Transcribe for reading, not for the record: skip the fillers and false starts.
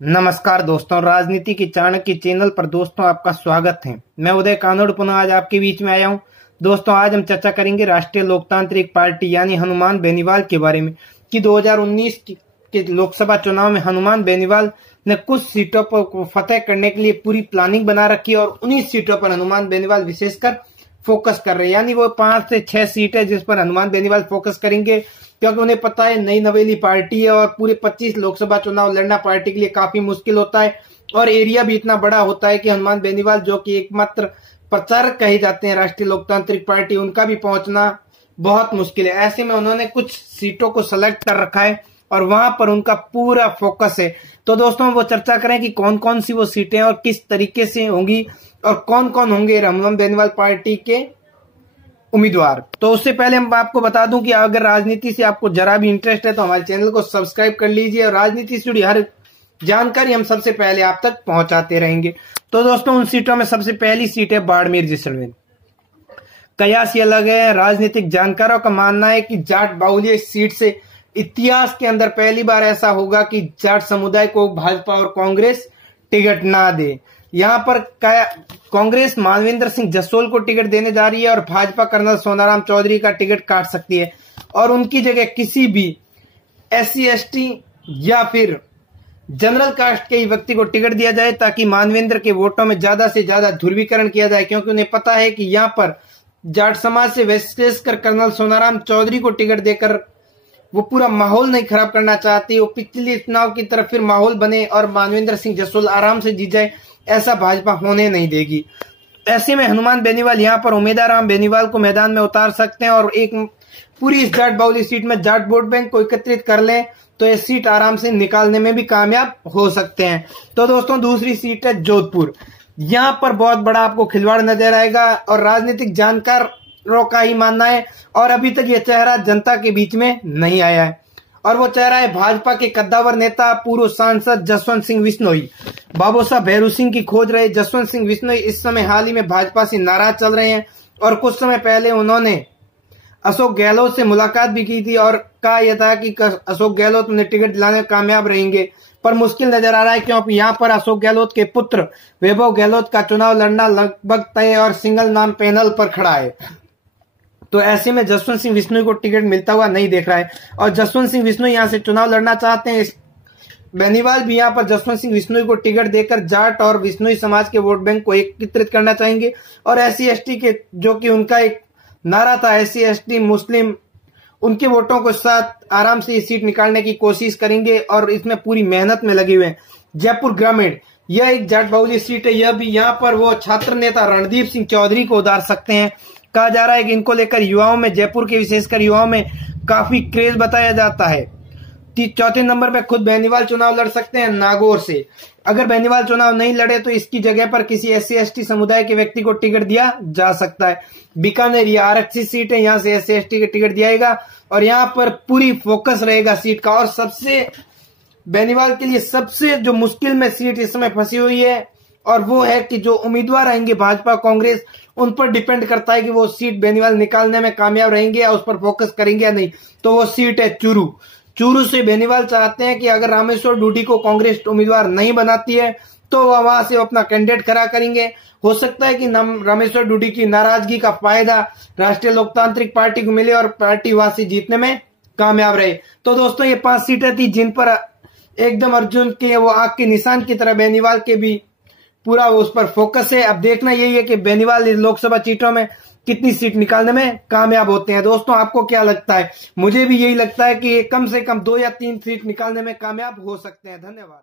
नमस्कार दोस्तों, राजनीति की चाणक्य चैनल पर दोस्तों आपका स्वागत है। मैं उदय कानोड़ पुनः आज आपके बीच में आया हूं। दोस्तों आज हम चर्चा करेंगे राष्ट्रीय लोकतांत्रिक पार्टी यानी हनुमान बेनीवाल के बारे में कि 2019 के लोकसभा चुनाव में हनुमान बेनीवाल ने कुछ सीटों पर फतेह करने के लिए पूरी प्लानिंग बना रखी है और उन्हीं सीटों पर हनुमान बेनीवाल विशेषकर फोकस कर रहे हैं। यानी वो 5 से 6 सीट है जिस पर हनुमान बेनीवाल फोकस करेंगे, क्योंकि उन्हें पता है नई नवेली पार्टी है और पूरे 25 लोकसभा चुनाव लड़ना पार्टी के लिए काफी मुश्किल होता है और एरिया भी इतना बड़ा होता है कि हनुमान बेनीवाल जो कि एकमात्र प्रचारक कहे जाते हैं राष्ट्रीय लोकतांत्रिक पार्टी, उनका भी पहुंचना बहुत मुश्किल है। ऐसे में उन्होंने कुछ सीटों को सेलेक्ट कर रखा है और वहां पर उनका पूरा फोकस है। तो दोस्तों वो चर्चा करें कि कौन कौन सी वो सीटें और किस तरीके से होंगी और कौन कौन होंगे हनुमान बेनीवाल पार्टी के उम्मीदवार। तो उससे पहले मैं आपको बता दूं कि अगर राजनीति से आपको जरा भी इंटरेस्ट है तो हमारे चैनल को सब्सक्राइब कर लीजिए और राजनीति से जुड़ी हर जानकारी हम सबसे पहले आप तक पहुंचाते रहेंगे। तो दोस्तों उन सीटों में सबसे पहली सीट है बाड़मेर जैसलमेर। कयास ये अलग है। राजनीतिक जानकारों का मानना है कि जाट बाहुल्य सीट से इतिहास के अंदर पहली बार ऐसा होगा कि जाट समुदाय को भाजपा और कांग्रेस टिकट ना दे। यहाँ पर कांग्रेस मानवेंद्र सिंह जसोल को टिकट देने जा रही है और भाजपा कर्नल सोनाराम चौधरी का टिकट काट सकती है और उनकी जगह किसी भी SC ST या फिर जनरल कास्ट के व्यक्ति को टिकट दिया जाए ताकि मानवेंद्र के वोटों में ज्यादा से ज्यादा ध्रुवीकरण किया जाए, क्योंकि उन्हें पता है कि यहाँ पर जाट समाज से विशेषकर कर्नल सोनाराम चौधरी को टिकट देकर वो पूरा माहौल नहीं खराब करना चाहती। वो पिछले चुनाव की तरफ फिर माहौल बने और मानवेंद्र सिंह जसोल आराम से जीत जाए, ऐसा भाजपा होने नहीं देगी। ऐसे में हनुमान बेनीवाल यहाँ पर उम्मीदवार राम बेनीवाल को मैदान में उतार सकते हैं और एक पूरी इस जाट बाहुल्य सीट में जाट वोट बैंक को एकत्रित कर लें तो ये सीट आराम से निकालने में भी कामयाब हो सकते हैं। तो दोस्तों दूसरी सीट है जोधपुर। यहाँ पर बहुत बड़ा आपको खिलवाड़ नजर आएगा और राजनीतिक जानकारों का ही मानना है और अभी तक ये चेहरा जनता के बीच में नहीं आया है और वो चेहरा है भाजपा के कद्दावर नेता पूर्व सांसद जसवंत सिंह बिश्नोई। बाबू साहब भैरू सिंह की खोज रहे जसवंत सिंह बिश्नोई इस समय हाल ही में भाजपा से नाराज चल रहे हैं और कुछ समय पहले उन्होंने अशोक गहलोत से मुलाकात भी की थी और कहा यह था कि अशोक गहलोत उन्हें टिकट दिलाने में कामयाब रहेंगे, पर मुश्किल नजर आ रहा है क्योंकि यहाँ पर अशोक गहलोत के पुत्र वैभव गहलोत का चुनाव लड़ना लगभग तय और सिंगल नाम पैनल पर खड़ा है। तो ऐसे में जसवंत सिंह बिश्नोई को टिकट मिलता हुआ नहीं देख रहा है और जसवंत सिंह बिश्नोई यहाँ से चुनाव लड़ना चाहते हैं। बेनीवाल भी यहाँ पर जसवंत सिंह बिश्नोई को टिकट देकर जाट और बिश्नोई समाज के वोट बैंक को एकत्रित करना चाहेंगे और SC ST के जो कि उनका एक नारा था SC ST मुस्लिम, उनके वोटों को साथ आराम से ये सीट निकालने की कोशिश करेंगे और इसमें पूरी मेहनत में लगे हुए हैं। जयपुर ग्रामीण यह एक जाट बाहुल्य सीट है। यह भी यहाँ पर वो छात्र नेता रणदीप सिंह चौधरी को उतार सकते हैं। कहा जा रहा है कि इनको लेकर युवाओं में, जयपुर के विशेषकर युवाओं में काफी क्रेज बताया जाता है। चौथे नंबर पे खुद बेनीवाल चुनाव लड़ सकते हैं नागौर से। अगर बेनीवाल चुनाव नहीं लड़े तो इसकी जगह पर किसी SC ST समुदाय के व्यक्ति को टिकट दिया जा सकता है। बीकानेर ये आरक्षित सीट है, यहाँ से SC ST के टिकट दिया जाएगा और यहाँ पर पूरी फोकस रहेगा सीट का। और सबसे बेनीवाल के लिए सबसे जो मुश्किल में सीट इस समय फंसी हुई है और वो है कि जो उम्मीदवार आएंगे भाजपा कांग्रेस, उन पर डिपेंड करता है कि वो सीट बेनीवाल निकालने में कामयाब रहेंगे या उस पर फोकस करेंगे या नहीं। तो वो सीट है चूरू। चूरू से बेनीवाल चाहते हैं कि अगर रामेश्वर डूडी को कांग्रेस उम्मीदवार नहीं बनाती है तो वह वहां से अपना कैंडिडेट खड़ा करेंगे। हो सकता है कि रामेश्वर डूडी की नाराजगी का फायदा राष्ट्रीय लोकतांत्रिक पार्टी को मिले और पार्टी वहां से जीतने में कामयाब रहे। तो दोस्तों ये 5 सीटें थी जिन पर एकदम अर्जुन के वो आग के निशान की तरह बेनीवाल के भी पूरा उस पर फोकस है। अब देखना यही है कि बेनीवाल लोकसभा सीटों में कितनी सीट निकालने में कामयाब होते हैं। दोस्तों आपको क्या लगता है? मुझे भी यही लगता है कि कम से कम 2 या 3 सीट निकालने में कामयाब हो सकते हैं। धन्यवाद।